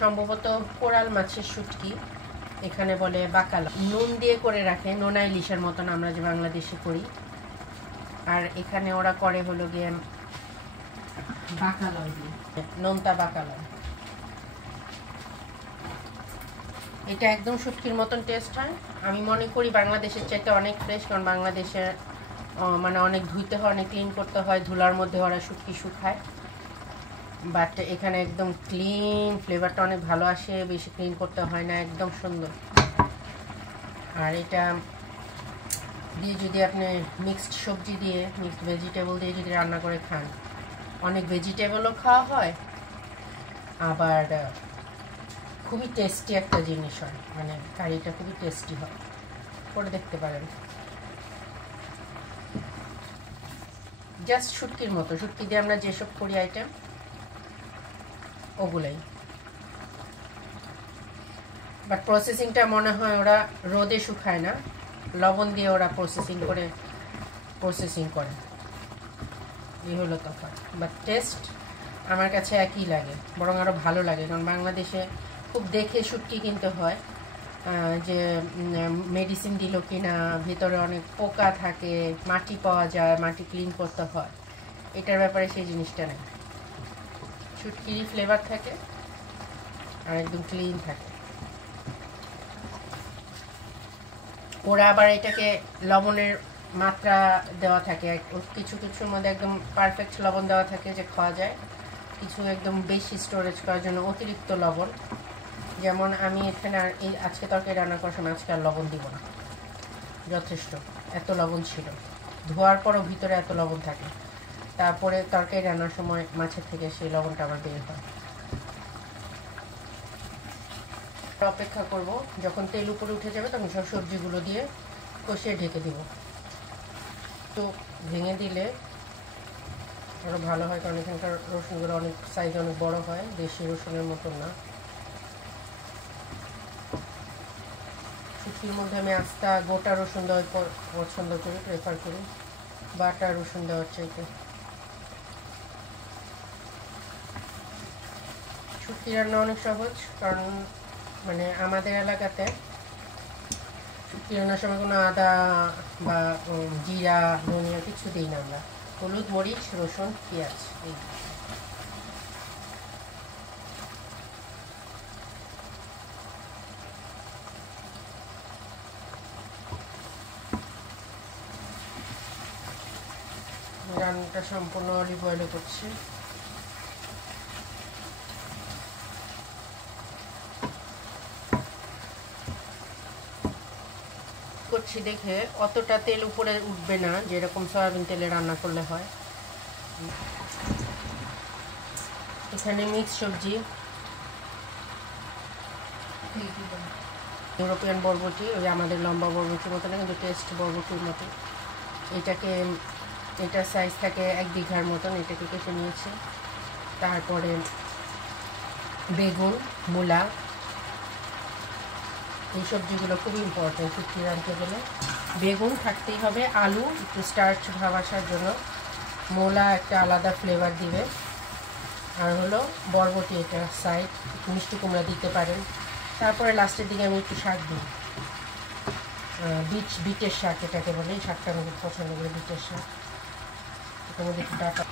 সম্ভবত কোরাল মাছের শুটকি, এখানে বলে বাকালা। নুন দিয়ে করে রাখে, নোনা ইলিশের মতন আমরা যে বাংলাদেশে করি। আর এখানে ওরা করে হলো গিয়ে বাকালা দিয়ে, নোনতা বাকালা। এটা একদম শুটকির মতন টেস্ট হয়। আমি মনে করি বাংলাদেশের চাইতে অনেক ফ্রেশ, কারণ বাংলাদেশে মানে অনেক ধুইতে হয়, অনেক ক্লিন করতে হয়, ধুলার মধ্যে ওরা শুটকি শুকায়। বাট এখানে একদম ক্লিন, ফ্লেভারটা অনেক ভালো আসে, বেশি ক্লিন করতে হয় না, একদম সুন্দর। আর এটা দিয়ে যদি আপনি মিক্সড সবজি দিয়ে, মিক্সড ভেজিটেবল দিয়ে যদি রান্না করে খান, অনেক ভেজিটেবলও খাওয়া হয়, আবার খুবই টেস্টি একটা জিনিস হয়, মানে কারিটা খুবই টেস্টি হয়। করে দেখতে পারেন। জাস্ট শুটকির মতো, শুটকি দিয়ে আমরা যেসব করি আইটেম ওগুলাই, বাট প্রসেসিংটা মনে হয় ওরা রোদে শুকায় না, লবণ দিয়ে ওরা প্রসেসিং করে, এই হলো তফাৎ। বাট টেস্ট আমার কাছে একই লাগে, বরং আরও ভালো লাগে। কারণ বাংলাদেশে খুব দেখে শুটকি কিনতে হয়, যে মেডিসিন দিল কি না, ভিতরে অনেক পোকা থাকে, মাটি পাওয়া যায়, মাটি ক্লিন করতে হয়। এটার ব্যাপারে সেই জিনিসটা নেই, শুটকিরই ফ্লেভার থাকে আর একদম ক্লিন থাকে। ওরা আবার এটাকে লবণের মাত্রা দেওয়া থাকে, কিছু কিছুর মধ্যে একদম পারফেক্ট লবণ দেওয়া থাকে যে খাওয়া যায়, কিছু একদম বেশি স্টোরেজ করার জন্য অতিরিক্ত লবণ। যেমন আমি এখানে এই আজকে তরকারি রান্না করার সময় আজকে আর লবণ দিব না, যথেষ্ট, এত লবণ ছিল। ধোয়ার পরও ভিতরে এত লবণ থাকে, তারপরে তরকারি রান্নার সময় মাছের থেকে সেই লবণটা আবার বের হয়। অপেক্ষা করব, যখন তেল উপরে উঠে যাবে তখন সব সবজিগুলো দিয়ে কষিয়ে ঢেকে দিব। তো ভেঙে দিলে আরও ভালো হয়, কারণ এখানকার রসুনগুলো অনেক সাইজ অনেক বড় হয়, দেশি রসুনের মতন না। শুটকির মধ্যে আমি আস্তা গোটা রসুন দেওয়া পছন্দ করি, প্রেফার করি বাটা রসুন দেওয়ার চাইতে। শুটকি রান্না অনেক সহজ, কারণ মানে আমাদের এলাকাতে শুটকি রান্নার সময় কোনো আদা বা জিরা ধনিয়া কিছু দিই না আমরা, হলুদ মরিচ রসুন পেঁয়াজ এই। রান্নাটা সম্পূর্ণ অলিভ অয়েলে করছি। করছি দেখে অতটা তেল উপরে উঠবে না, যেরকম সয়াবিন তেলে রান্না করলে হয়। এখানে মিক্স সবজি, ইউরোপিয়ান বরবটি, ওই আমাদের লম্বা বরবটির মতো না, কিন্তু টেস্ট বরবটির মতো। এটার সাইজ থাকে 1 বিঘার মতন, এটাকে কেটে নিয়েছি। তারপরে বেগুন, মূলা, এই সবজিগুলো খুব ইম্পর্টেন্ট শুটকি রাঁধতে গেলে। বেগুন থাকতেই হবে, আলু একটু স্টার্চ ভাব আসার জন্য, মূলা একটা আলাদা ফ্লেভার দিবে, আর হলো বরবটি, এটা সাইড মিষ্টি কুমড়া দিতে পারেন। তারপরে লাস্টের দিকে আমি একটু শাক দিই, বিটের শাক এটাকে বলে, এই শাকটা আমি খুব পছন্দ করি, বিটের শাক। এটার মধ্যে একটু ডাটা